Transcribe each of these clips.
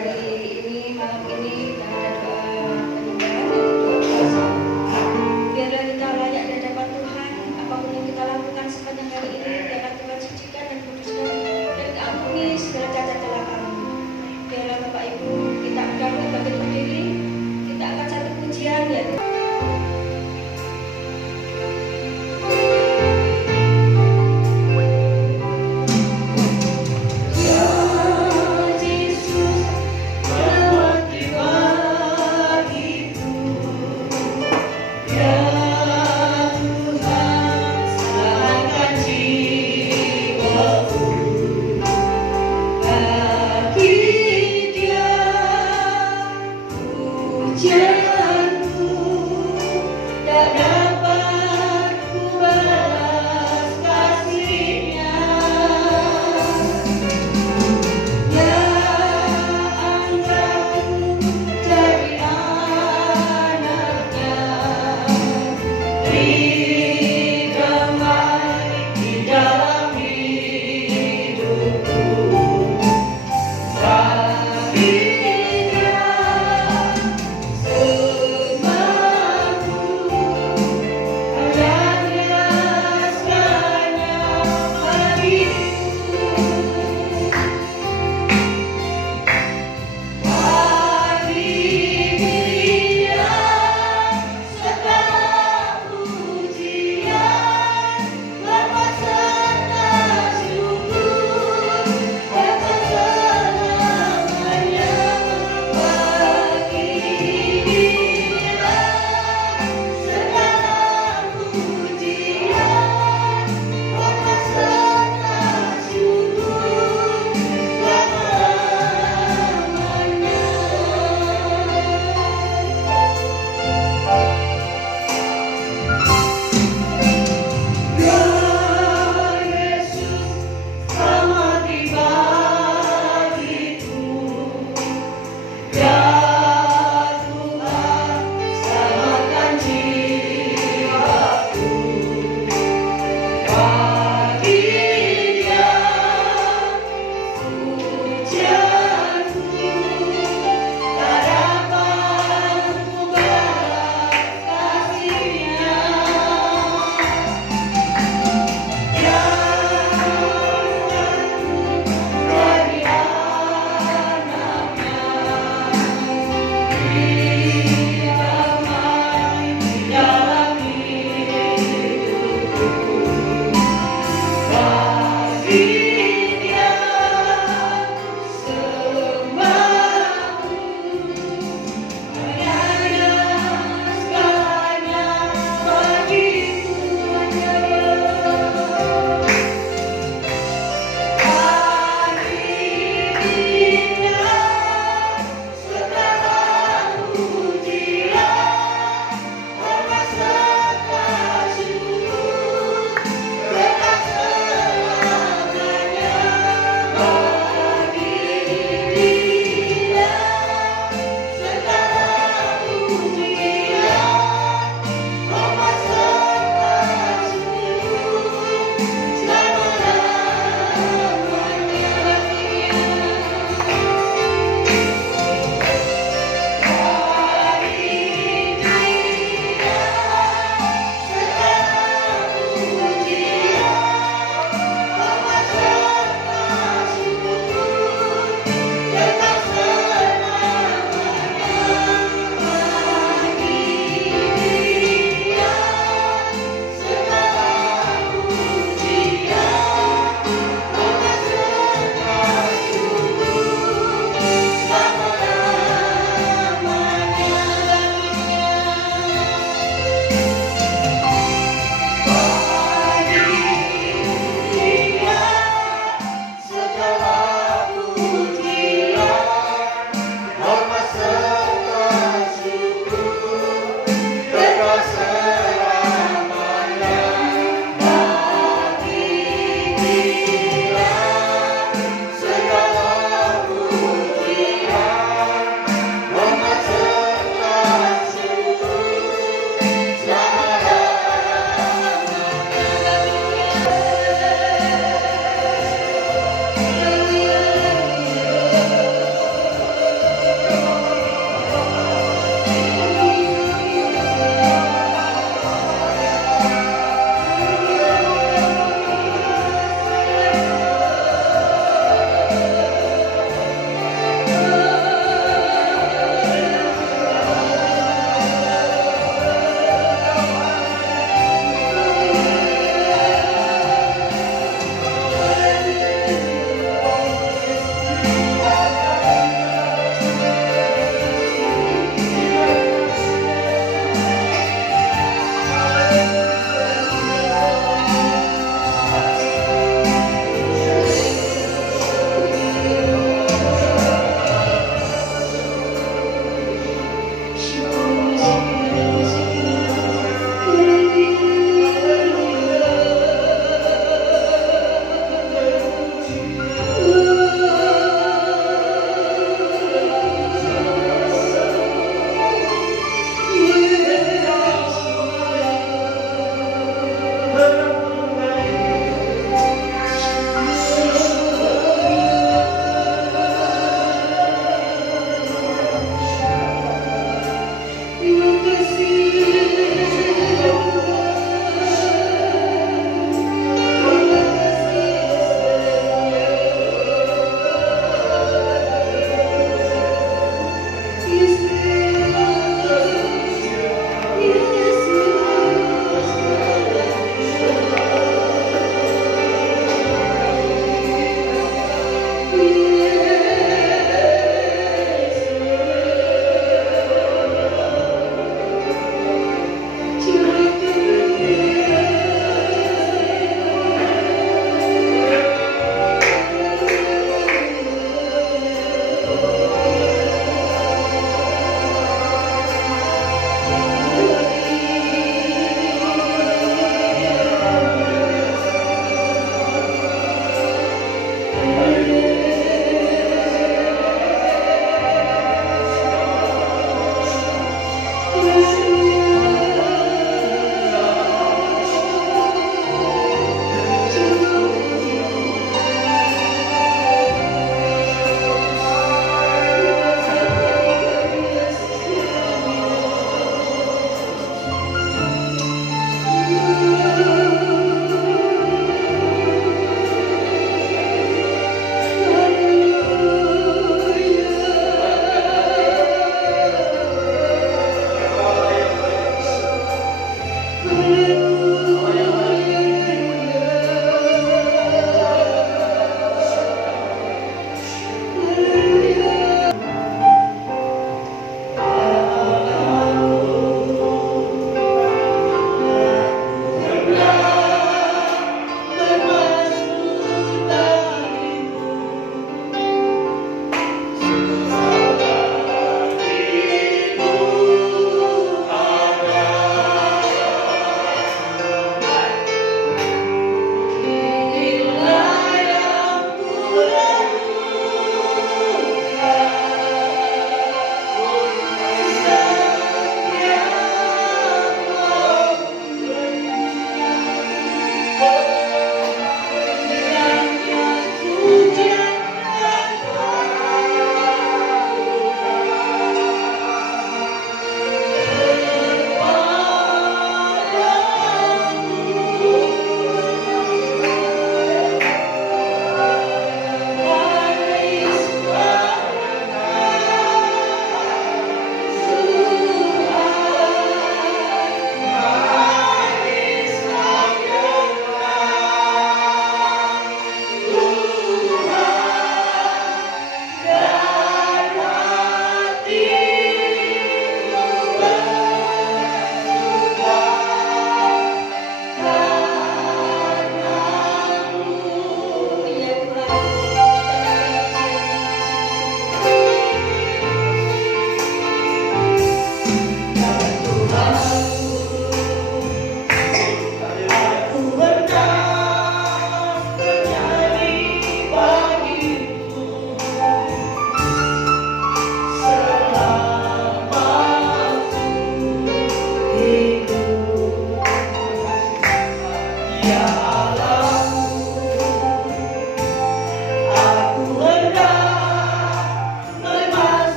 hari ini, malam ini, dan ada doa penyembahan dan doa puasa. Biarlah kita layak di hadapan Tuhan, apapun yang kita lakukan sepanjang hari ini, biarlah Tuhan sucikan dan kuduskan dan ampuni segala cacat celah kami. Biarlah Bapak Ibu, kita akan bangkit berdiri, kita akan satu pujian ya. Yesus, lewat di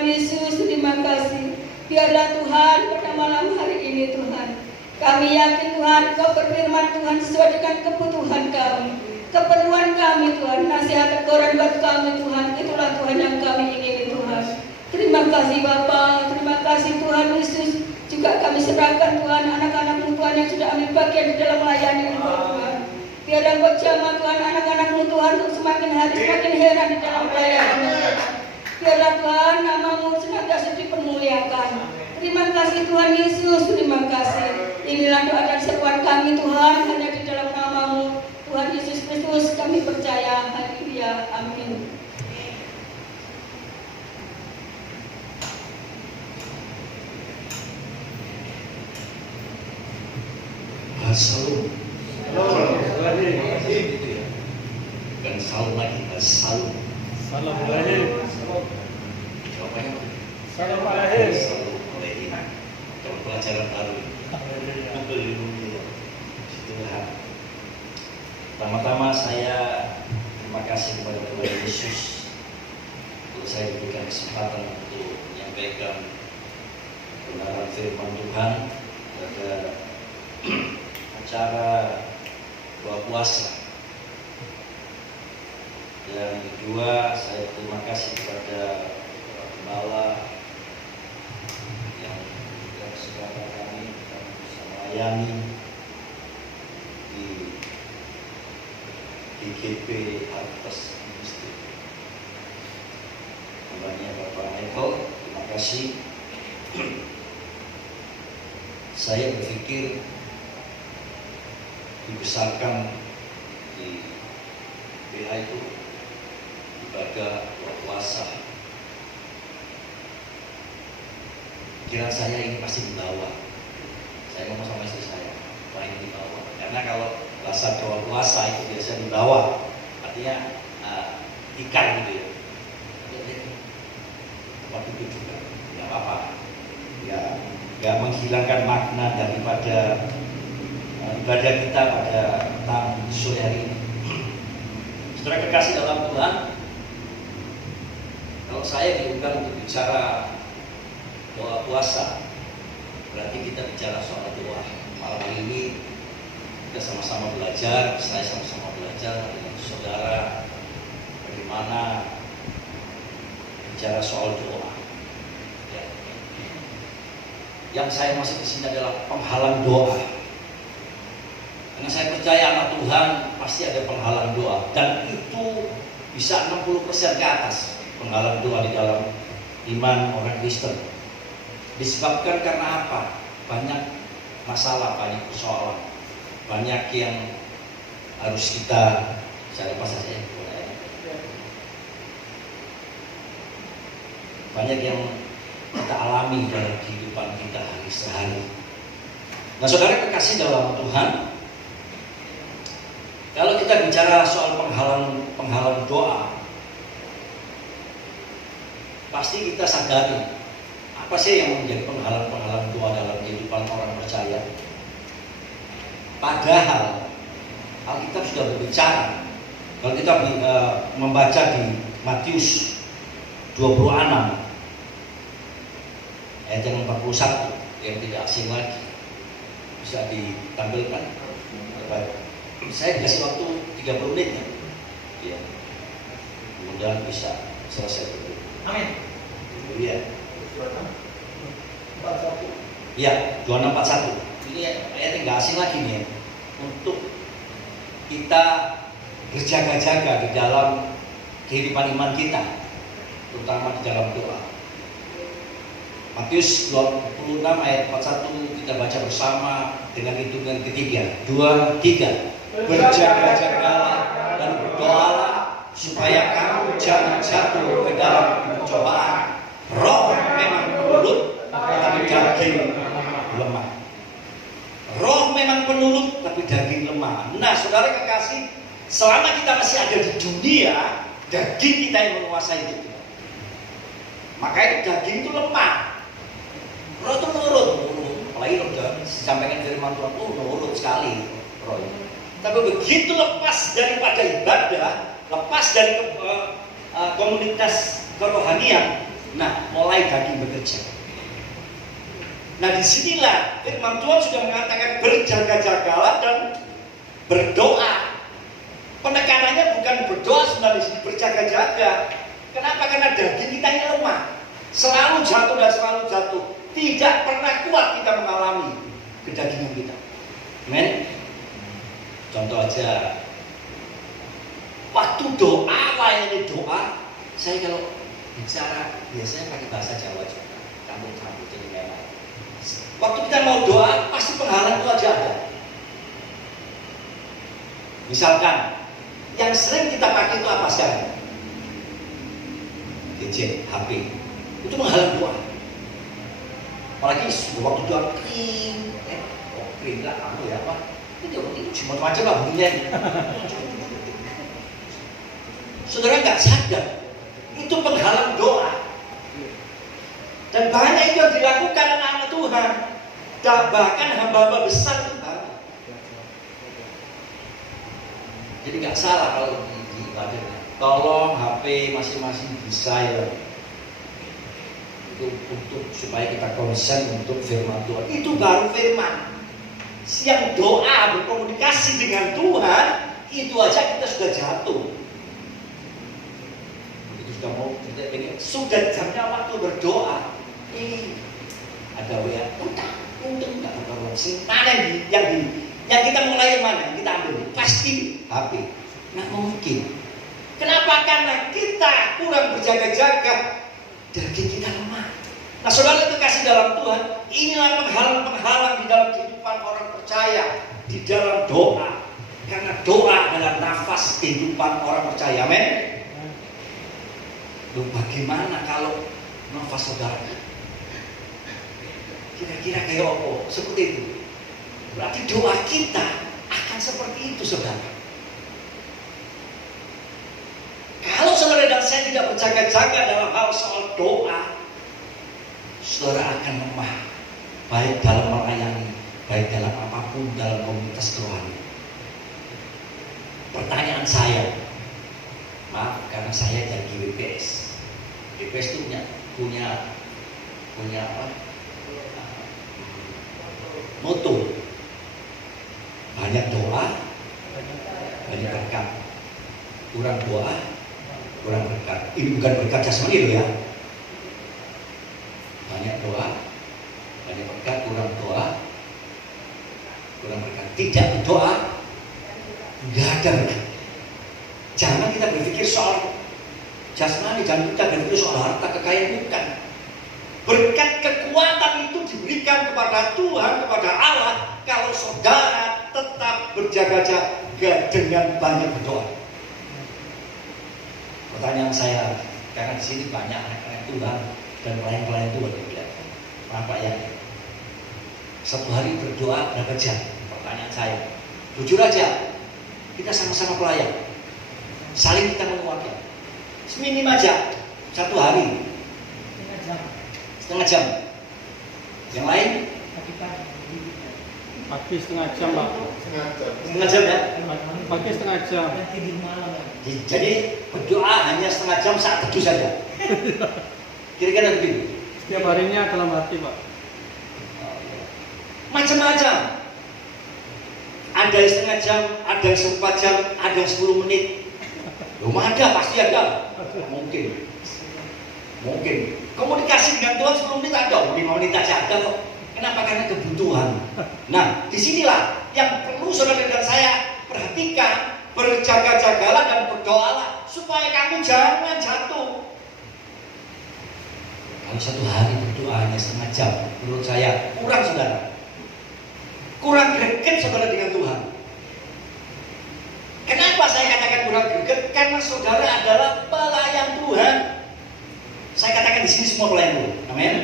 Tuhan Yesus, terima kasih. Biarlah Tuhan pada malam hari ini Tuhan, kami yakin Tuhan Kau berfirman Tuhan sesuai dengan kebutuhan kami, keperluan kami Tuhan, nasihat Koran buat kami Tuhan, itulah Tuhan yang kami ingini Tuhan. Terima kasih Bapa, terima kasih Tuhan Yesus. Juga kami serahkan Tuhan anak-anak-Mu Tuhan yang sudah ambil bagian di dalam melayani Engkau Tuhan. Biarlah Engkau jamah Tuhan anak-anak-Mu Tuhan untuk semakin hari semakin heran di dalam melayani. Biarlah Tuhan nama-Mu senantiasa dipermuliakan. Terima kasih Tuhan Yesus, terima kasih. Inilah doa dan seruan kami Tuhan, hanya di dalam nama-Mu Tuhan Yesus Kristus kami percaya. Haleluya, amin. Salam. Bukan salam lagi, salam. Salam alaihi. Jawabannya Salam alaihi. salam alaihi. Kalau pelajaran baru. Haleluya. Itulah. Pertama-tama saya terima kasih kepada Tuhan Yesus untuk saya diberikan kesempatan untuk menyampaikan kebenaran firman Tuhan pada acara doa puasa. Yang kedua, saya terima kasih kepada para gembala yang sudah kami bisa melayani di IGP Harvest Ministry. Namanya Bapak Michael, terima kasih. Saya berpikir dibesarkan di BA itu ibadah doa puasa. Pikiran saya ini pasti dibawa. Saya ngomong sama istri saya, paling dibawa. Karena kalau bahasa doa puasa itu biasa dibawa, artinya ikan gitu ya. Waktu itu juga nggak apa-apa, nggak menghilangkan makna daripada ibadah kita pada sore hari ini. Saudara kekasih dalam Tuhan, kalau saya diundang untuk bicara doa puasa, berarti kita bicara soal doa. Malam ini kita sama-sama belajar, saya sama-sama belajar dengan saudara bagaimana bicara soal doa. Ya. Yang saya masuk di sini adalah penghalang doa. Karena saya percaya anak Tuhan pasti ada penghalang doa, dan itu bisa 60% ke atas penghalang doa di dalam iman orang Kristen. Disebabkan karena apa? Banyak masalah, banyak persoalan, banyak yang harus kita saya lepas saja. Banyak yang kita alami dalam kehidupan kita hari sehari. Nah, saudara kekasih dalam Tuhan, kalau kita bicara soal penghalang doa, pasti kita sadari apa sih yang menjadi penghalang doa dalam kehidupan orang percaya. Padahal Alkitab sudah berbicara. Kalau kita membaca di Matius 26 ayat yang 41 yang tidak asing lagi, bisa ditampilkan. Saya dikasih waktu 30 menit ya. Mudah-mudahan bisa selesai dulu. Amin. Iya. 2641. Iya, 2641. Ini ayat yang nggak asing lagi nih. Untuk kita berjaga-jaga di dalam kehidupan iman kita, terutama di dalam doa. Matius 26 ayat 41 kita baca bersama dengan hitungan ketiga. 2, 3. Berjaga-jagalah dan berdoalah supaya kamu jangan jatuh ke dalam pencobaan. Roh memang penurut, tapi daging lemah. Roh memang penurut, tapi daging lemah. Nah, saudara kekasih, selama kita masih ada di dunia, daging kita yang menguasai hidup kita. Makanya daging itu lemah. Roh itu nurut. Apalagi kalau disampaikan firman Tuhan, nurut sekali roh. Tapi begitu lepas daripada ibadah, lepas dari komunitas kerohanian, Nah, mulai daging bekerja. Nah, disinilah firman Tuhan sudah mengatakan berjaga-jagalah dan berdoa. Penekanannya bukan berdoa sebenarnya, berjaga-jaga. Kenapa? Karena daging kita ini lemah, selalu jatuh dan selalu jatuh. Tidak pernah kuat kita mengalami kedagingan kita. Amen. Contoh aja, waktu doa, layani doa, saya kalau bicara biasanya pakai bahasa Jawa juga, campur-campur jadi memang. Waktu kita mau doa, pasti penghalang itu aja ada. Misalkan, yang sering kita pakai itu apa sekarang? Gadget, HP, itu menghalang doa. Apalagi waktu doa kering, kering lah, apa ya apa? Itu cuma macam lah bunyinya. Saudara nggak sadar, itu penghalang doa. Dan banyak itu yang dilakukan anak Tuhan, dan bahkan hamba-hamba besar Tuhan. Jadi nggak salah kalau di ibadah. Tolong HP masing-masing bisa ya, untuk supaya kita konsen untuk firman Tuhan. Itu baru firman. Siang doa berkomunikasi dengan Tuhan, itu aja kita sudah jatuh. Itu sudah mau kita pengen, sudah jamnya waktu berdoa. Ada WA, untung nggak berdoa. Mana yang kita mulai mana? Yang kita ambil pasti HP. Nggak mungkin. Kenapa? Karena kita kurang berjaga-jaga, daging kita lemah. Nah, saudara itu kasih dalam Tuhan, inilah penghalang-penghalang di dalam kehidupan orang percaya, di dalam doa. Karena doa adalah nafas kehidupan orang percaya. Amin. Loh, bagaimana kalau nafas saudara? Kira-kira kayak apa? Seperti itu. Berarti doa kita akan seperti itu, saudara. Kalau saudara dan saya tidak berjaga-jaga dalam hal soal doa, saudara akan lemah, baik dalam melayani, baik dalam apapun dalam komunitas rohani. Pertanyaan saya, maaf karena saya jadi WPS. WPS itu punya apa? Moto. Banyak doa, banyak berkat. Kurang doa, kurang berkat. Ini bukan berkat jasmani loh ya. Banyak doa, banyak berkat, kurang doa, kurang berkat. Tidak berdoa, nggak ada berkat. Jangan kita berpikir soal jasmani, jangan kita berpikir soal harta kekayaan, bukan. Berkat kekuatan itu diberikan kepada Tuhan, kepada Allah, kalau saudara tetap berjaga-jaga dengan banyak berdoa. Pertanyaan saya, karena di sini banyak anak-anak Tuhan dan pelayan-pelayan Tuhan yang bilang, Pak ya, satu hari berdoa berapa jam? Pertanyaan saya, jujur aja, kita sama-sama pelayan, saling kita menguatkan, seminim aja satu hari, setengah jam. Yang lain? Pagi setengah jam, Pak. Setengah jam ya? Pagi setengah jam. Jadi berdoa hanya setengah jam saat teduh saja. Kira-kira begitu. Setiap harinya dalam hati, Pak. Macam-macam. Ada yang setengah jam, ada yang 4 jam, ada yang 10 menit. Belum ada, pasti ada. Mungkin. Komunikasi dengan Tuhan 10 menit ada, 5 menit aja ada kok. Kenapa? Karena kebutuhan. Nah, disinilah yang perlu saudara dan saya perhatikan. Berjaga-jagalah dan berdoalah supaya kamu jangan jatuh. Kalau satu hari berdoa hanya setengah jam, menurut saya kurang, saudara. Kurang greget saudara dengan Tuhan. Kenapa saya katakan kurang greget? Karena saudara adalah pelayan Tuhan. Saya katakan di sini semua pelayan Tuhan. Amin.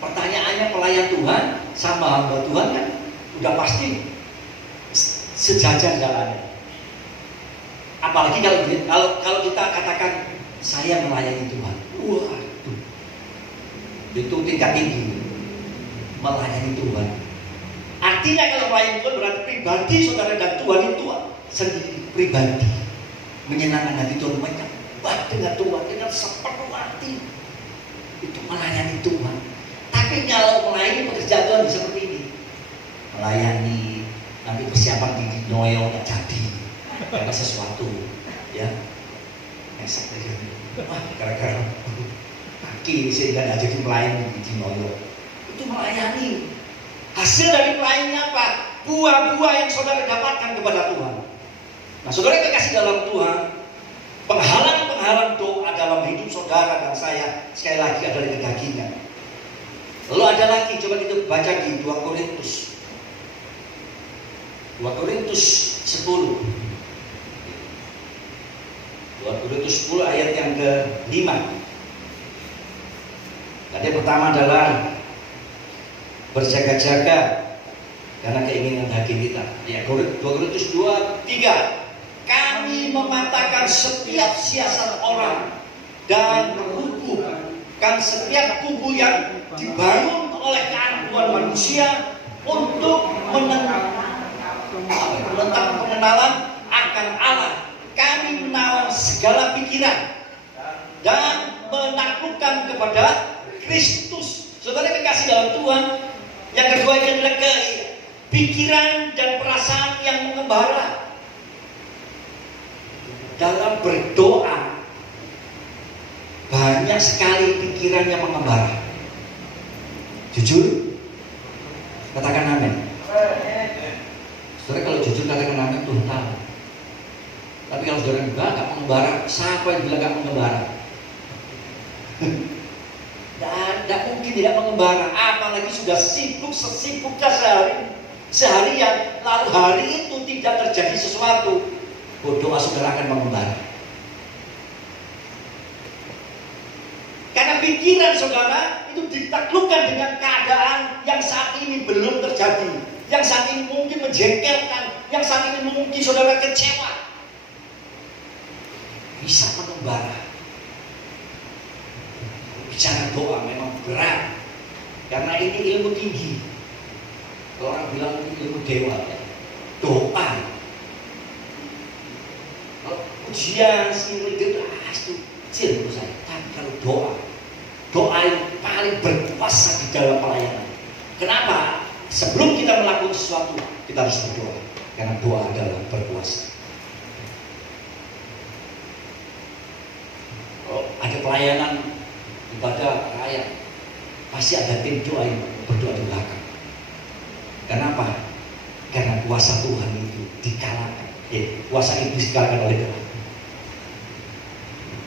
Pertanyaannya, pelayan Tuhan sama hamba Tuhan kan udah pasti sejajar jalannya. Apalagi kalau kita katakan saya melayani Tuhan, waduh, itu tingkat tinggi melayani Tuhan. Artinya kalau melayani Tuhan berarti pribadi saudara dan Tuhan itu sendiri pribadi menyenangkan hati Tuhan, menyembah dengan Tuhan dengan sepenuh hati. Itu melayani Tuhan. Tapi kalau melayani pekerjaan Tuhan seperti ini, melayani, nanti persiapan di Noel nggak jadi karena sesuatu, ya. Esek aja. Wah, gara-gara kaki sehingga nggak jadi melayani di Noel. Itu melayani. Hasil dari melayani apa? Buah-buah yang saudara dapatkan kepada Tuhan. Nah, saudara kekasih dalam Tuhan, penghalang-penghalang doa dalam hidup saudara dan saya sekali lagi adalah kedagingan. Lalu ada lagi, coba kita baca di 2 Korintus 10. 2 Korintus 10 ayat yang ke-5. Tadi yang pertama adalah berjaga-jaga karena keinginan daging kita. Ya, 2 Korintus 2:3. Kami mematahkan setiap siasat orang dan merubuhkan setiap kubu yang dibangun oleh keangkuhan manusia untuk menentang pengenalan akan Allah. Kami menawan segala pikiran dan menaklukkan kepada Kristus. Saudara kekasih dalam Tuhan, yang kedua ini adalah pikiran dan perasaan yang mengembara. Dalam berdoa banyak sekali pikiran yang mengembara. Jujur, katakan amin. Saudara kalau jujur katakan amin, Tuhan tahu. Tapi kalau saudara enggak mengembara, siapa yang bilang enggak mengembara? Tidak mungkin tidak mengembara. Apalagi sudah sibuk sesibuknya seharian, lalu hari itu tidak terjadi sesuatu, doa saudara akan mengembara. Karena pikiran saudara itu ditaklukkan dengan keadaan yang saat ini belum terjadi, yang saat ini mungkin menjengkelkan, yang saat ini mungkin saudara kecewa. Bisa mengembara. Bicara doa memang berat, karena ini ilmu tinggi. Orang bilang ini ilmu dewa, ya. Doa. Ujian sini itu kecil menurut saya. Tapi kalau doa yang paling berkuasa di dalam pelayanan. Kenapa? Sebelum kita melakukan sesuatu, kita harus berdoa, karena doa adalah berkuasa. Kalau ada pelayanan ibadah raya, pasti ada tim doa yang berdoa di belakang. Kenapa? Karena kuasa Tuhan itu dikalahkan, kuasa iblis dikalahkan oleh Tuhan.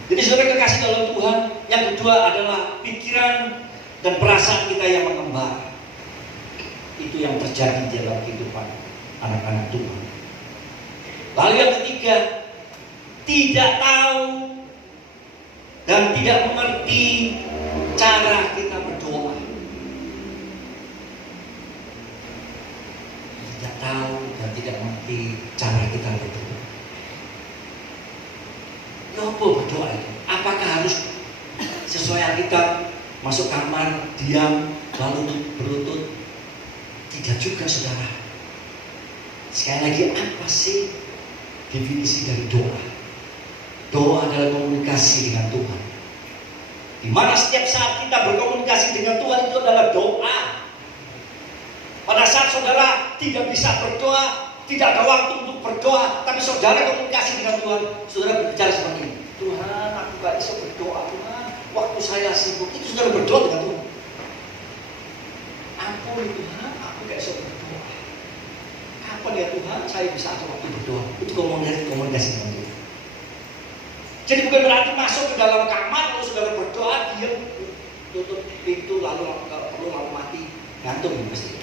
Jadi saudara kekasih dalam Tuhan, yang kedua adalah pikiran dan perasaan kita yang mengembara. Itu yang terjadi dalam kehidupan anak-anak Tuhan. Lalu yang ketiga, tidak tahu dan tidak mengerti cara kita berdoa. Tidak tahu dan tidak mengerti cara kita berdoa. Apa berdoa itu? Apakah harus sesuai Alkitab, masuk kamar, diam, lalu berlutut? Tidak juga saudara. Sekali lagi, apa sih definisi dari doa? Doa adalah komunikasi dengan Tuhan. Di mana setiap saat kita berkomunikasi dengan Tuhan itu adalah doa. Pada saat saudara tidak bisa berdoa, tidak ada waktu untuk berdoa, tapi saudara komunikasi dengan Tuhan, saudara berbicara seperti ini. Tuhan, aku gak bisa berdoa, Tuhan. Waktu saya sibuk, itu saudara berdoa dengan Tuhan. Ampun Tuhan, aku gak bisa berdoa. Kapan ya Tuhan saya bisa ada waktu berdoa? Itu komunikasi dengan Tuhan. Jadi bukan berarti masuk ke dalam kamar, kalau saudara berdoa, diam, tutup pintu, lalu kalau perlu mau mati, ngantuk ya pasti.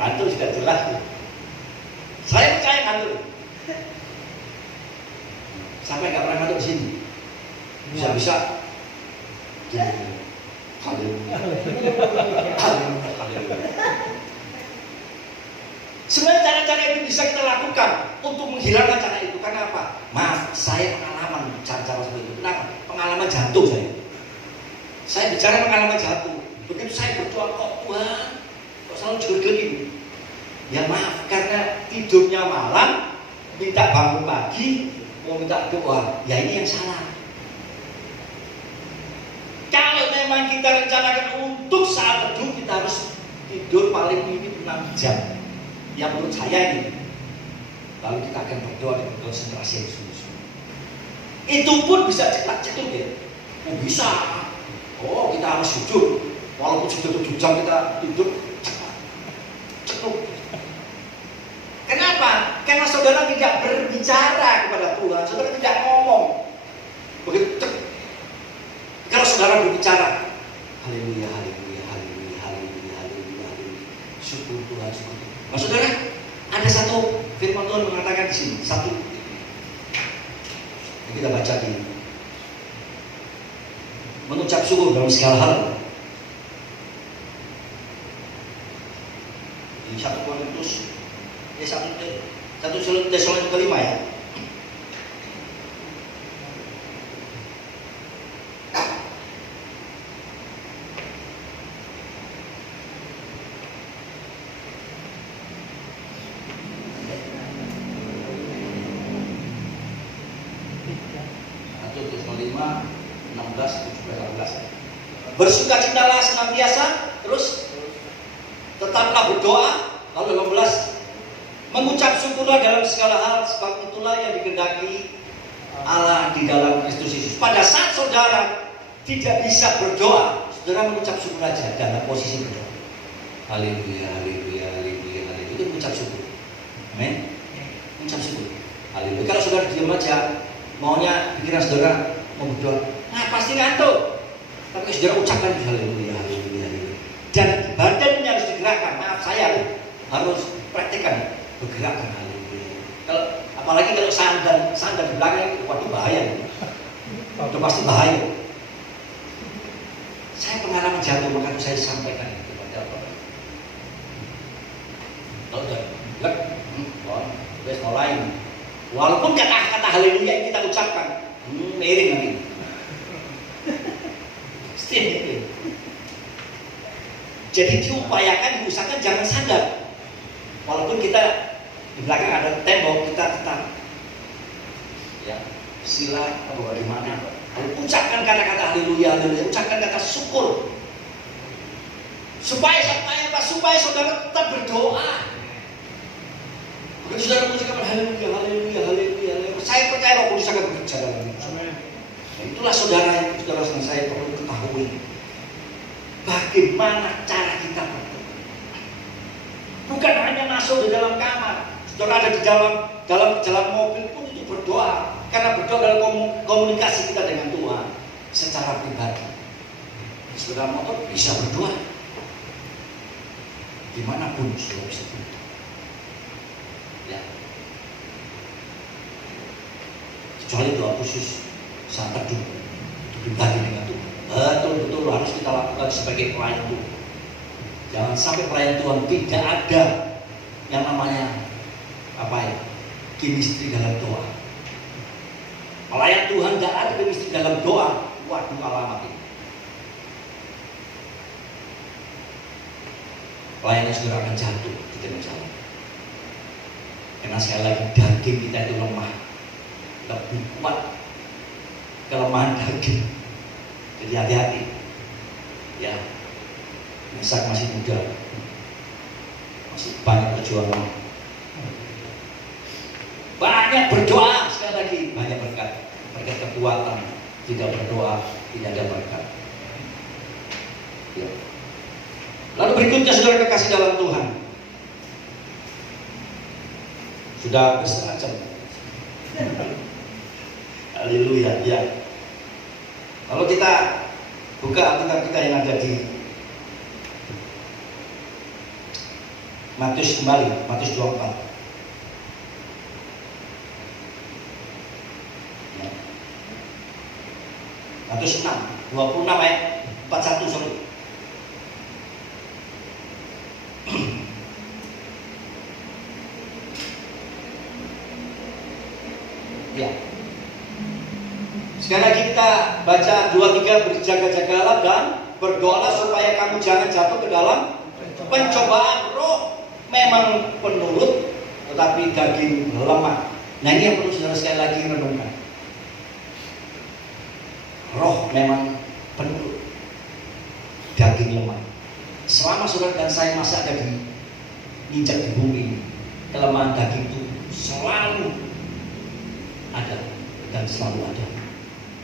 Ngantuk sudah jelas. Saya percaya ngantuk. Sampai nggak pernah ngantuk di sini. Bisa-bisa. Haleluya. Sebenarnya cara-cara itu bisa kita lakukan untuk menghilangkan cara itu. Karena apa? Maaf, saya pengalaman cara-cara seperti itu. Kenapa? Pengalaman jatuh saya. Saya bicara pengalaman jatuh. Begitu saya berdoa, kok Tuhan, kok selalu jurgen. Ya maaf, karena tidurnya malam, minta bangun pagi, mau minta doa, ya ini yang salah. Kalau memang kita rencanakan untuk saat teduh, kita harus tidur paling minim 6 jam. Yang menurut saya ini. Lalu kita akan berdoa dengan konsentrasi yang sungguh-sungguh. Itu pun bisa cepat-cepat ya. Oh bisa. Oh kita harus jujur. Walaupun sudah 7 jam kita tidur cepat. Cepat. Kenapa? Karena saudara tidak berbicara kepada Tuhan. Saudara tidak ngomong. Begitu. Kalau saudara berbicara, haleluya, haleluya, haleluya, haleluya, haleluya, haleluya. Syukur Tuhan, syukur Tuhan. Nah, saudara, ada satu firman Tuhan mengatakan di sini, satu yang kita baca di mengucap syukur dalam segala hal. Di 1 Korintus 1 Tesalonika 5 ya. Bersukacitalah senantiasa, terus tetaplah berdoa. Lalu 18, mengucap syukurlah dalam segala hal, sebab itulah yang dikehendaki Allah di dalam Kristus Yesus. Pada saat saudara tidak bisa berdoa, saudara mengucap syukur aja dalam posisi berdoa. Haleluya, haleluya, haleluya, haleluya. Itu mengucap syukur. Amin. Mengucap syukur. Haleluya. Kalau saudara diam aja, maunya pikiran saudara mau berdoa, nah pasti ngantuk. Tapi saudara ucapkan haleluya, haleluya, haleluya. Dan badannya harus digerakkan. Maaf saya harus praktekkan bergerakkan haleluya. Kalau apalagi kalau sandal di belakang itu waduh bahaya. Itu pasti bahaya. Saya pengalaman jatuh, maka saya sampaikan itu kepada orang. Kalau udah lek, wes mulai. Walaupun kata-kata haleluya yang kita ucapkan, miring nanti. Jadi diupayakan, diusahakan jangan sadar. Walaupun kita di belakang ada tembok, kita tetap ya sila atau bagaimana. Ucapkan kata-kata haleluya, haleluya. Ucapkan kata syukur. Supaya saudara tetap berdoa. Begitu saudara mengucapkan haleluya, haleluya, haleluya, haleluya. Saya percaya Roh Kudus akan bekerja dalam hidup saudara. Itulah saudara yang saya perlu ketahui. Bagaimana cara kita berdoa? Bukan hanya masuk di dalam kamar. Saudara ada di dalam mobil pun itu berdoa. Karena berdoa adalah komunikasi kita dengan Tuhan secara pribadi. Saudara motor bisa berdoa. Dimanapun saudara bisa berdoa. Ya. Kecuali doa khusus saat teduh pribadi dengan Tuhan. Betul-betul harus kita lakukan sebagai pelayan Tuhan. Jangan sampai pelayan Tuhan tidak ada yang namanya chemistry dalam doa. Pelayan Tuhan tidak ada chemistry dalam doa. Waduh alamat ini. Pelayanan saudara akan jatuh di tengah jalan. Karena sekali lagi daging kita itu lemah, lebih kuat kelemahan daging. Jadi hati-hati ya. Ishak masih muda, masih banyak perjuangan, banyak berdoa. Sekali lagi banyak berkat kekuatan. Tidak berdoa tidak ada berkat ya. Lalu berikutnya saudara kekasih dalam Tuhan, sudah setengah jam. Haleluya ya. Kalau kita buka Alkitab kita yang ada di Matius kembali, Matius 24. Ya. Matius 6, 26 ayat 41 sorry. Ya. Sekali lagi kita baca 2-3, berjaga-jagalah dan berdoalah supaya kamu jangan jatuh ke dalam pencobaan. Roh memang penurut, tetapi daging lemah. Nah ini yang perlu saudara sekali lagi renungkan. Roh memang penuh, daging lemah. Selama saudara dan saya masih ada di injak di bumi ini, kelemahan daging itu selalu ada dan selalu ada.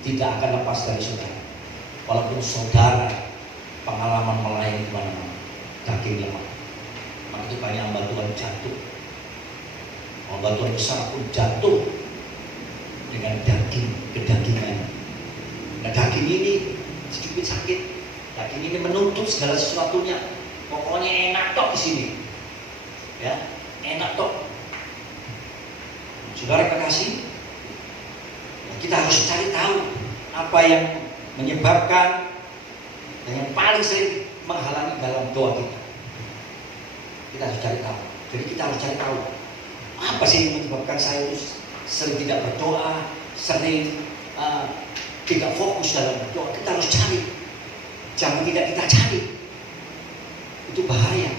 Tidak akan lepas dari saudara. Walaupun saudara pengalaman melayani di mana-mana, daging lemah. Maka itu banyak hamba Tuhan jatuh. Hamba Tuhan besar pun jatuh dengan daging kedagingan. Nah daging ini sedikit sakit, daging ini menuntut segala sesuatunya. Pokoknya enak tok di sini, ya enak tok. Saudara kekasih, kita harus cari tahu apa yang menyebabkan dan yang paling sering menghalangi dalam doa kita. Kita harus cari tahu. Jadi kita harus cari tahu apa sih yang menyebabkan saya itu sering tidak berdoa, sering tidak fokus dalam berdoa. Kita harus cari. Jangan tidak kita cari. Itu bahaya.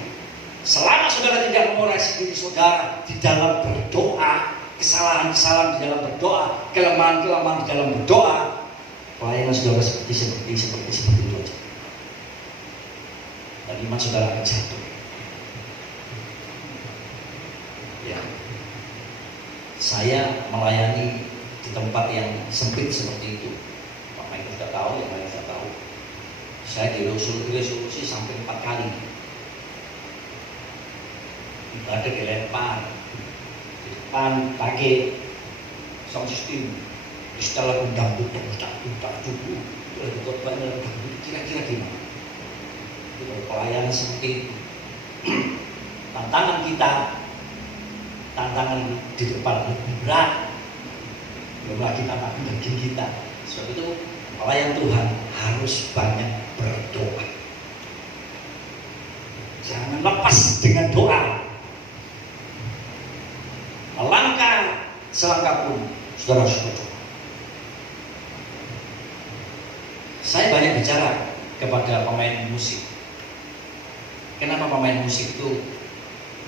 Selama saudara tidak mengoreksi diri saudara di dalam berdoa, kesalahan-kesalahan di dalam berdoa, kelemahan-kelemahan di dalam berdoa, pelayanan saudara seperti itu aja. Dan iman saudara akan jatuh. Ya. Saya melayani di tempat yang sempit seperti itu. Pak Mike sudah tahu, yang lain sudah tahu. Saya diresolusi sampai 4 kali. Ibadah dilempar di depan pakai sound system. Setelah undang dulu, itu lagi korbannya kira-kira gimana? Itu pelayanan seperti itu. Tantangan kita, tantangan di depan lebih berat. Belum lagi tantangan bagi kita. Sebab itu pelayan Tuhan harus banyak berdoa. Jangan lepas dengan doa. Melangkah selangkah pun saudara harus berdoa. Saya banyak bicara kepada pemain musik. Kenapa pemain musik itu?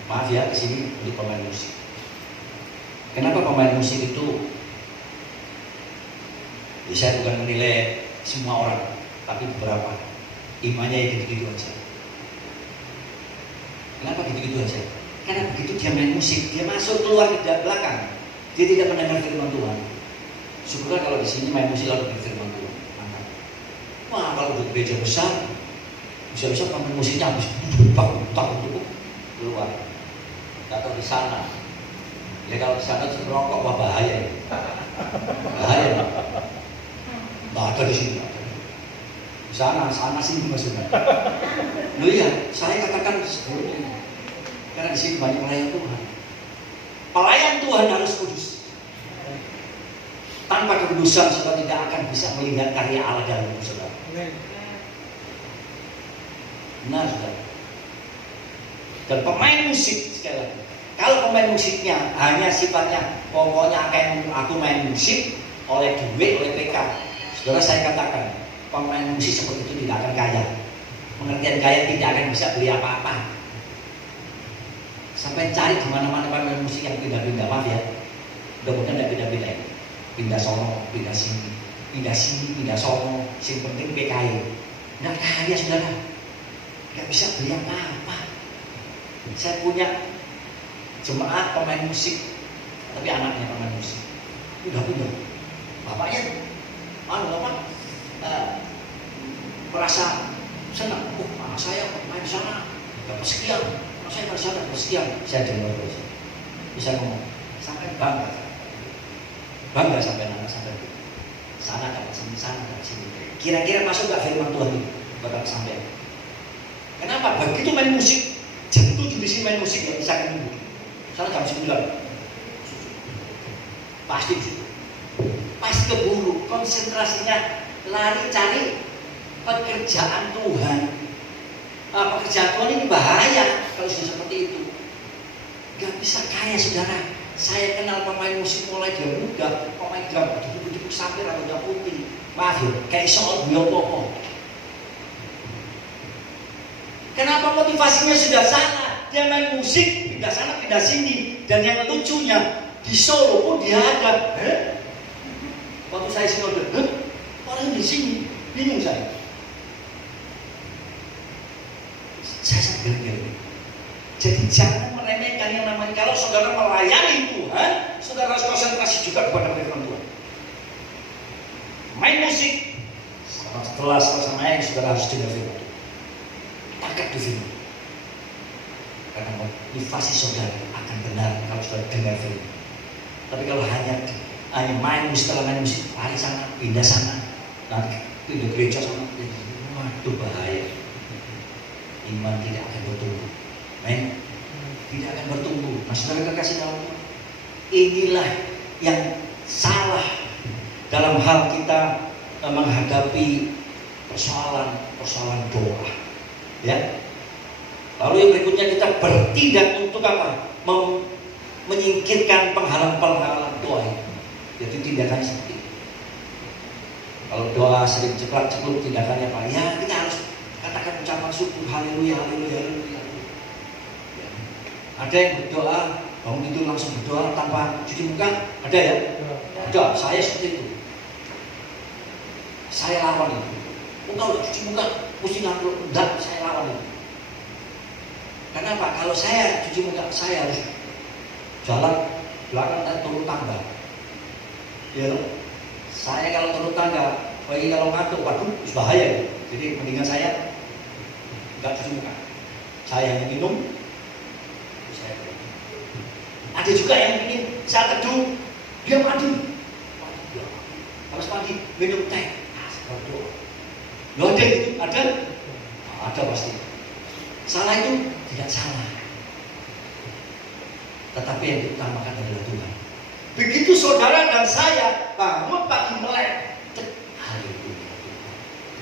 Maaf ya, di sini untuk pemain musik. Kenapa pemain musik itu? Ya, saya bukan menilai semua orang, tapi beberapa imannya yang gitu-gitu aja. Kenapa gitu-gitu aja? Karena begitu dia main musik, dia masuk keluar ke belakang, dia tidak mendengar firman Tuhan. Syukurlah kalau di sini main musik lalu dengar firman Tuhan. Mantap. Wah kalau di gereja besar, bisa-bisa pemain musiknya habis tak keluar. Atau di sana, ya kalau di sana merokok wah bahaya, bahaya. Nggak ada di sini. Di sana sih maksudnya. Loh iya, saya katakan sebelumnya. Karena di sini banyak pelayan Tuhan. Pelayan Tuhan harus kudus. Tanpa kekudusan saudara tidak akan bisa melihat karya Allah dalam hidup saudara. Benar saudara. Dan pemain musik sekali lagi. Kalau pemain musiknya hanya sifatnya pokoknya akan aku main musik oleh duit, oleh PK. Saudara saya katakan pemain musik seperti itu tidak akan kaya. Pengertian kaya tidak akan bisa beli apa-apa. Sampai cari di mana-mana pemain musik yang pindah-pindah, maaf ya. Mudah-mudahan tidak pindah-pindah. Pindah sono, pindah sini, pindah sono. Yang penting PKI. Nggak kaya saudara. Nggak bisa beli apa-apa. Saya punya jemaat pemain musik, tapi anaknya pemain musik. Udah punya. Bapaknya, bapak merasa senang. Oh, anak saya main di sana, dapat sekian. Saya merasa dapat sekian. Saya dengar terus. Bisa ngomong, sampai bangga sampai anak sampai sana dapat sini, sana dapat sini. Kira-kira masuk gak firman Tuhan itu bakal sampai? Kenapa? Begitu main musik, jam 7 di sini main musik gak bisa nunggu. Sana jam 9. Pasti keburu, konsentrasinya lari cari pekerjaan Tuhan. Pekerjaan Tuhan ini bahaya kalau sudah seperti itu. Gak bisa kaya saudara. Saya kenal pemain musik mulai dari muda, pemain drum duduk-duduk sampir atau udah putih. Maaf ya, kayak soal biopopo. Kenapa motivasinya sudah salah? Dia main musik, pindah sana, pindah sini. Dan yang lucunya, Di Solo pun dia ada. Waktu saya sinode, orang di sini bingung saya. Saya sadar gini. Jadi jangan meremehkan yang namanya, kalau saudara melayani Tuhan, saudara harus konsentrasi juga kepada firman Tuhan. Main musik, setelah selesai main, saudara harus dengar firman Tuhan. Tangkap di firman. Karena motivasi saudara akan benar kalau saudara dengar firman. Tapi kalau hanya main musik, setelah main musik, lari sana, pindah sana, nanti pindah gereja sana, waduh bahaya. Iman tidak akan bertumbuh. Men, tidak akan bertumbuh. Nah, saudara kekasih dalam Tuhan, inilah yang salah dalam hal kita menghadapi persoalan doa. Ya. Lalu yang berikutnya kita bertindak untuk apa? Menyingkirkan penghalang-penghalang doa. Jadi tindakan seperti itu. Kalau doa sering ceplak-cepluk, tindakannya apa? Ya kita harus katakan ucapan syukur, haleluya, haleluya, haleluya. Ada yang berdoa, bangun tidur langsung berdoa tanpa cuci muka, ada ya? Ada, saya seperti itu. Saya lawan itu. Kalau cuci muka, mesti ngaku, enggak, saya lawan itu. Kenapa? Kalau saya cuci muka, saya harus jalan belakang dan turun tangga. Ya, saya kalau turun tangga, bagi kalau ngantuk, waduh, bahaya. Jadi mendingan saya enggak cuci muka. Saya hanya minum. Ada juga yang ingin saat teduh dia mandi. Habis mandi minum teh. Loh ada gitu? Ada? Ada pasti. Salah itu tidak salah. Tetapi yang diutamakan adalah Tuhan. Begitu saudara dan saya bangun pagi melek. Haleluya Tuhan.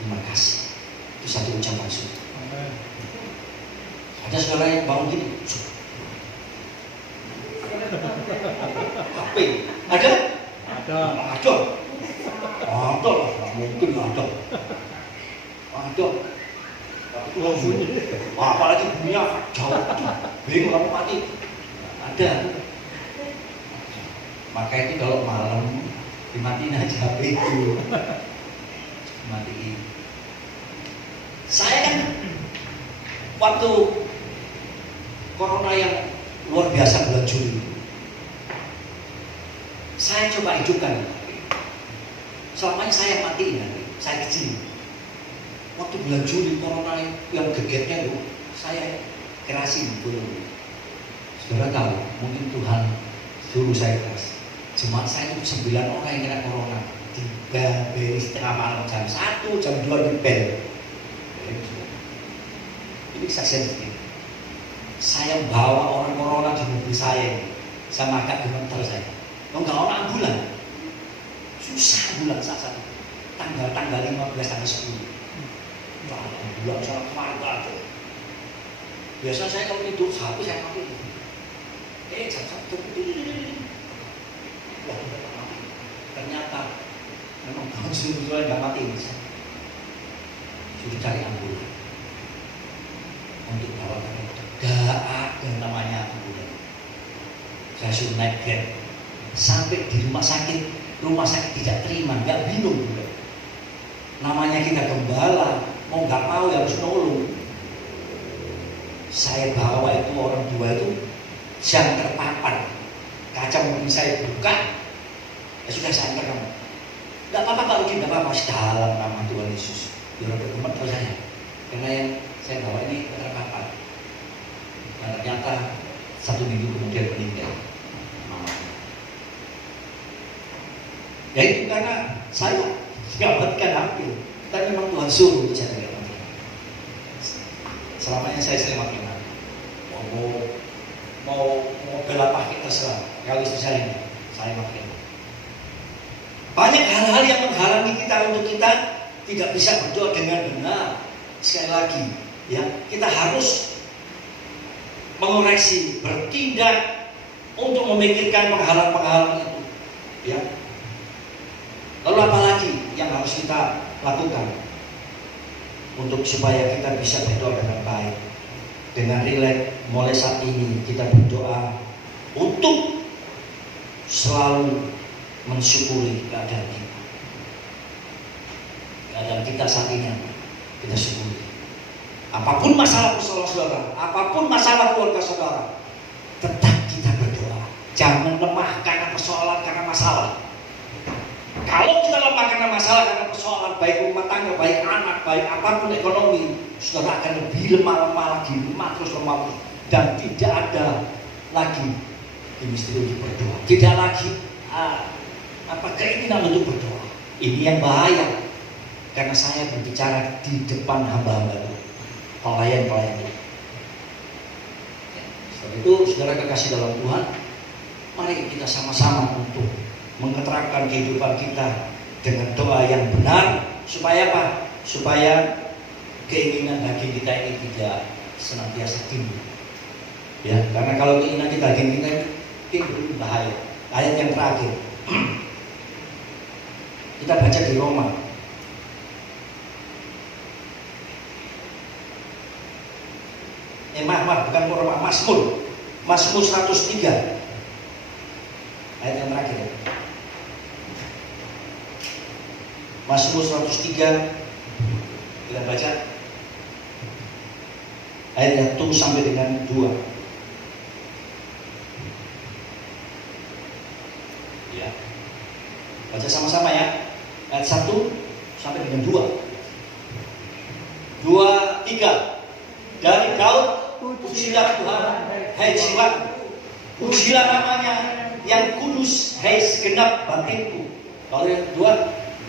Terima kasih. Itu satu ucapan syukur. Ada saudara yang bangun gini. HP ada? Ada. Ada. Ada lah, nggak mungkin ada. Ada. Apalagi bunyinya jauh, bingung kamu mati. Ada. Maka itu kalau malam dimatiin aja HP itu. Matiin. Saya kan waktu corona yang luar biasa bulan Juli, saya coba hidupkan. Selamanya saya matiin, saya kecil. Waktu bulan Juli corona yang gegetnya itu, saya kerasin dulu. Saudara tahu, mungkin Tuhan suruh saya keras. Cuma saya itu 9 orang yang kena corona. 3 beri setengah malam, jam 1, jam 2 di bel. Ini kesaksian sedikit. Saya bawa orang corona di mobil saya, sama agak gemeter saya. Enggak orang ambulan, susah ambulan saat satu. Tanggal 15, tanggal 10. Ambulan saya kemana tuh? Biasa saya kalau tidur HP saya pakai. Jam 1 ternyata memang tahun sebelumnya nggak mati ini. Sudah cari ambulan untuk bawa ke dokter. Gak ada namanya ambulan. Saya suruh naik Grab sampai di rumah sakit tidak terima, nggak bingung juga. Namanya kita gembala, mau nggak mau ya harus nolong. Saya bawa itu orang dua itu yang terpapar, kaca mobil saya buka, ya sudah saya antar kamu. Nggak apa-apa Pak Rudi, nggak apa-apa, dalam nama Tuhan Yesus. Biar bergemet terus saya, karena yang saya bawa ini terpapar. Dan ternyata 1 minggu kemudian meninggal. Ya itu karena saya dapatkan hampir, tapi memang Tuhan suruh saya selamatkan. Selamanya saya selamatkan. Mau bela pakai terserah. Kalau istri saya makin. Banyak hal-hal yang menghalangi kita untuk kita tidak bisa berdoa dengan benar. Sekali lagi, ya kita harus mengoreksi, bertindak untuk memikirkan penghalang-penghalang itu. Ya. Lalu apa lagi yang harus kita lakukan untuk supaya kita bisa berdoa dengan baik, dengan rileks? Mulai saat ini kita berdoa untuk selalu mensyukuri keadaan kita. Keadaan kita saat ini kita syukuri. Apapun masalah saudara, apapun masalah keluarga saudara, tetap kita berdoa. Jangan lemah karena persoalan, karena masalah. Kalau kita lemah karena masalah, karena persoalan, baik rumah tangga, baik anak, baik apapun ekonomi, saudara akan lebih lemah lagi, lemah terus, dan tidak ada lagi keinginan untuk berdoa, tidak lagi keinginan untuk berdoa. Ini yang bahaya, karena saya berbicara di depan hamba-hamba Tuhan, pelayan-pelayan Tuhan. Setelah itu, saudara kekasih dalam Tuhan, mari kita sama-sama untuk mengeterapkan kehidupan kita dengan doa yang benar, supaya apa? Supaya keinginan daging kita ini tidak senantiasa timbul. Ya, karena kalau keinginan daging kita timbul, bahaya. Ayat yang terakhir kita baca di Roma. Bukan Roma, Mazmur 103 ayat yang terakhir. Mazmur 103 kita baca ayat 1 sampai dengan 2. Ya. Baca sama-sama ya. Ayat 1 sampai dengan 2. 2, 3. Dari Daud, pujilah Tuhan, hai jiwaku. Pujilah namanya yang kudus, hai segenap batinku. Lalu yang kedua,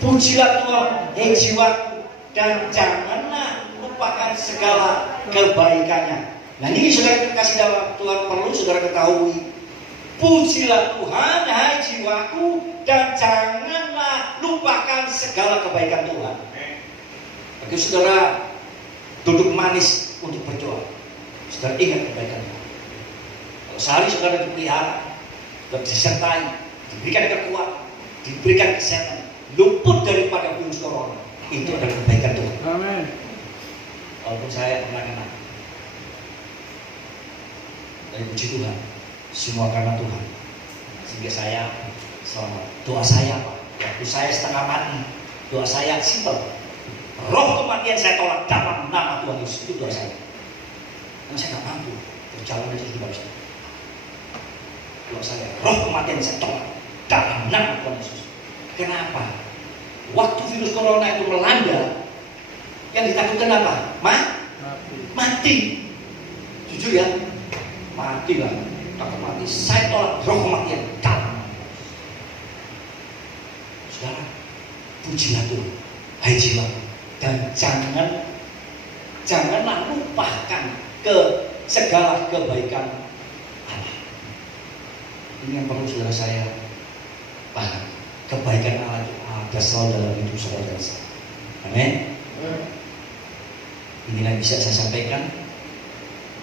pujilah Tuhan, hai jiwaku, dan janganlah lupakan segala kebaikannya. Nah ini saudara kasih dalam Tuhan perlu saudara ketahui. Pujilah Tuhan, hai jiwaku, dan janganlah lupakan segala kebaikan Tuhan. Bagi saudara duduk manis untuk berdoa, saudara ingat kebaikan Tuhan. Kalau sehari saudara dipelihara, disertai, diberikan kekuatan, diberikan kesehatan, luput daripada virus corona, itu adalah kebaikan Tuhan. Amin. Walaupun saya pernah kena, tapi puji Tuhan, semua karena Tuhan, sehingga saya selamat. Doa saya apa? Waktu saya setengah mati, doa saya simpel. Roh kematian saya tolak dalam nama Tuhan Yesus. Itu doa saya. Karena saya nggak mampu berjalan aja sudah bisa. Doa saya, roh kematian saya tolak dalam nama Tuhan Yesus. Kenapa? Waktu virus corona itu melanda, yang ditakutkan apa? Mati. Jujur ya, mati lah. Takut mati. Saya tolak roh kematian dalam nama. Saudara, pujilah Tuhan, hai jiwa, dan janganlah lupakan segala kebaikan Allah. Ini yang perlu saudara saya paham. Kebaikan Allah itu ada selalu dalam hidup saudara dan saya. Amin. Inilah yang bisa saya sampaikan.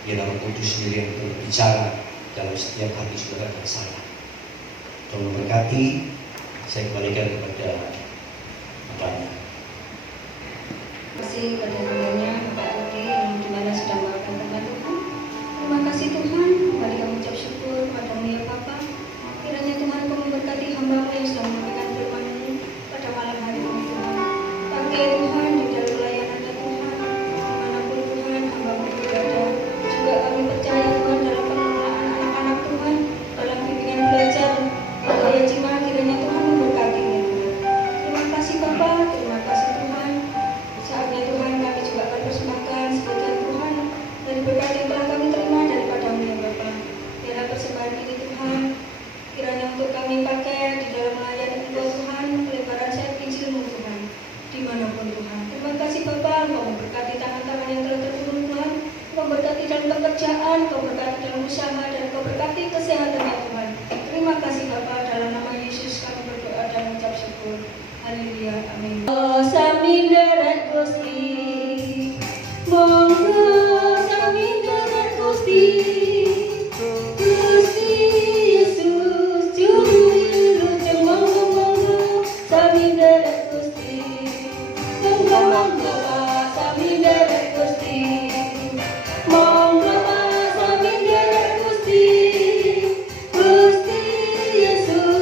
Biar Roh Kudus sendiri yang berbicara dalam setiap hati saudara dan saya. Tolong berkati. Saya kembalikan kepada Bapaknya. Terima kasih kepada namanya Bapak Rudi yang dimana sudah melakukan firman Tuhan. Terima kasih Tuhan, mari kami ucap syukur padamu ya Bapa. Kiranya Tuhan kau memberkati hamba-Mu yang sedang menyampaikan firman-Mu pada malam hari ini Tuhan. Pakai Tuhan di dalam pelayanannya Tuhan, dimanapun Tuhan hamba-Mu berada. Juga kami percaya Tuhan dalam pengelolaan anak-anak Tuhan, dalam bimbingan belajar atau ya cima kiranya Tuhan memberkatinya Tuhan. Terima kasih Bapa, terima kasih Tuhan. Saatnya Tuhan kami juga akan persembahkan sebagian Tuhan dari berkat yang telah kami terima daripada-Mu ya Bapa. Biarlah persembahan ini Tuhan kiranya untuk kami pakai di dalam melayani Engkau Tuhan, pelebaran sayap Injil-Mu Tuhan, dimanapun Tuhan. Terima kasih Bapa, Engkau memberkati tangan-tangan yang telah terturun Tuhan, Engkau berkati dalam pekerjaan, Engkau berkati dalam usaha, dan Engkau berkati kesehatannya Tuhan. Terima kasih Bapa, dalam nama Yesus kami berdoa dan mengucap syukur. Haleluya, amin. Oh, sami deret Gusti, monggo sami deret Gusti, Gusti Yesus juru wilujeng monggo sami deret Gusti, monggo sami deret Gusti, monggo sami deret Gusti, Gusti Yesus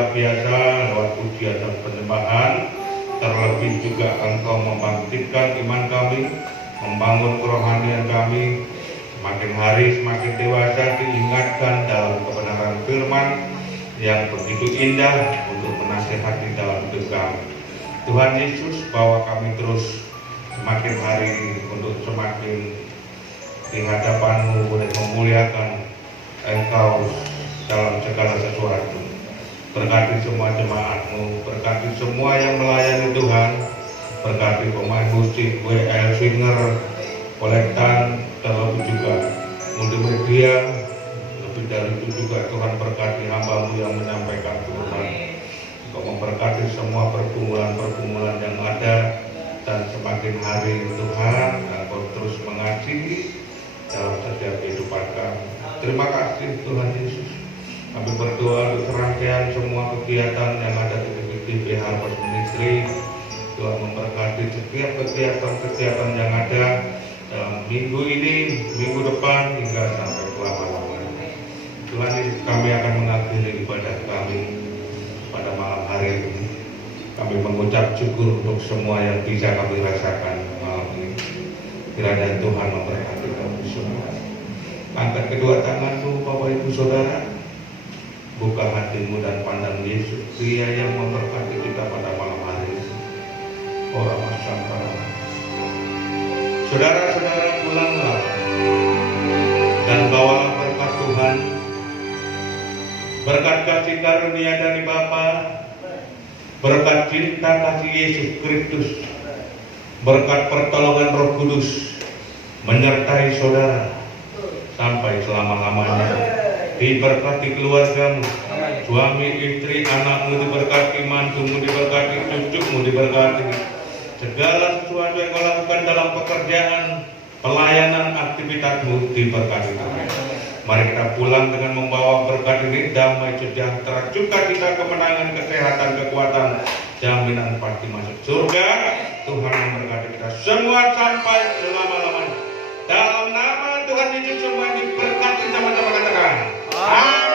luar biasa lewat pujian dan penyembahan. Terlebih juga Engkau membangkitkan iman kami, membangun kerohanian kami, semakin hari semakin dewasa diingatkan dalam kebenaran firman yang begitu indah untuk menasihati dalam hidup kami. Tuhan Yesus, bawa kami terus semakin hari untuk semakin di hadapan-Mu boleh memuliakan Engkau dalam segala sesuatu. Berkati semua jemaat-Mu, berkati semua yang melayani Tuhan, berkati pemain musik, WL Singer, kolektan, terlebih juga multimedia, lebih dari itu juga Tuhan berkati hamba-Mu yang menyampaikan firman. Engkau memberkati semua pergumulan-pergumulan yang ada, dan semakin hari Tuhan Engkau terus mengasihi dalam setiap kehidupan kami. Terima kasih Tuhan Yesus. Kami berdoa untuk serangkaian semua kegiatan yang ada di TV Harvest Ministry. Tuhan memberkati setiap kegiatan yang ada dalam minggu ini, minggu depan, hingga sampai selama-lamanya. Tuhan Yesus, kami akan mengakhiri ibadah kami pada malam hari ini. Kami mengucap syukur untuk semua yang bisa kami rasakan malam ini. Kiranya Tuhan memberkati kami semua. Angkat kedua tanganmu, Bapak Ibu Saudara. Buka hatimu dan pandang Yesus, Dia yang memberkati kita pada malam hari ini. Orang Masangkara. Saudara-saudara, pulanglah dan bawalah berkat Tuhan, berkat kasih karunia dari Bapa, berkat cinta kasih Yesus Kristus, berkat pertolongan Roh Kudus menyertai saudara sampai selama-lamanya. Diberkati keluargamu, suami, istri, anakmu diberkati, mantumu diberkati, cucumu diberkati. Segala sesuatu yang kau lakukan dalam pekerjaan, pelayanan, aktivitasmu diberkati Tuhan. Mari kita pulang dengan membawa berkat ini, damai, sejahtera, sukacita, kemenangan, kesehatan, kekuatan, jaminan pasti masuk surga. Tuhan memberkati kita semua sampai selama-lamanya. Dalam nama Tuhan Yesus semua diberkati, sama-sama katakan. Amin.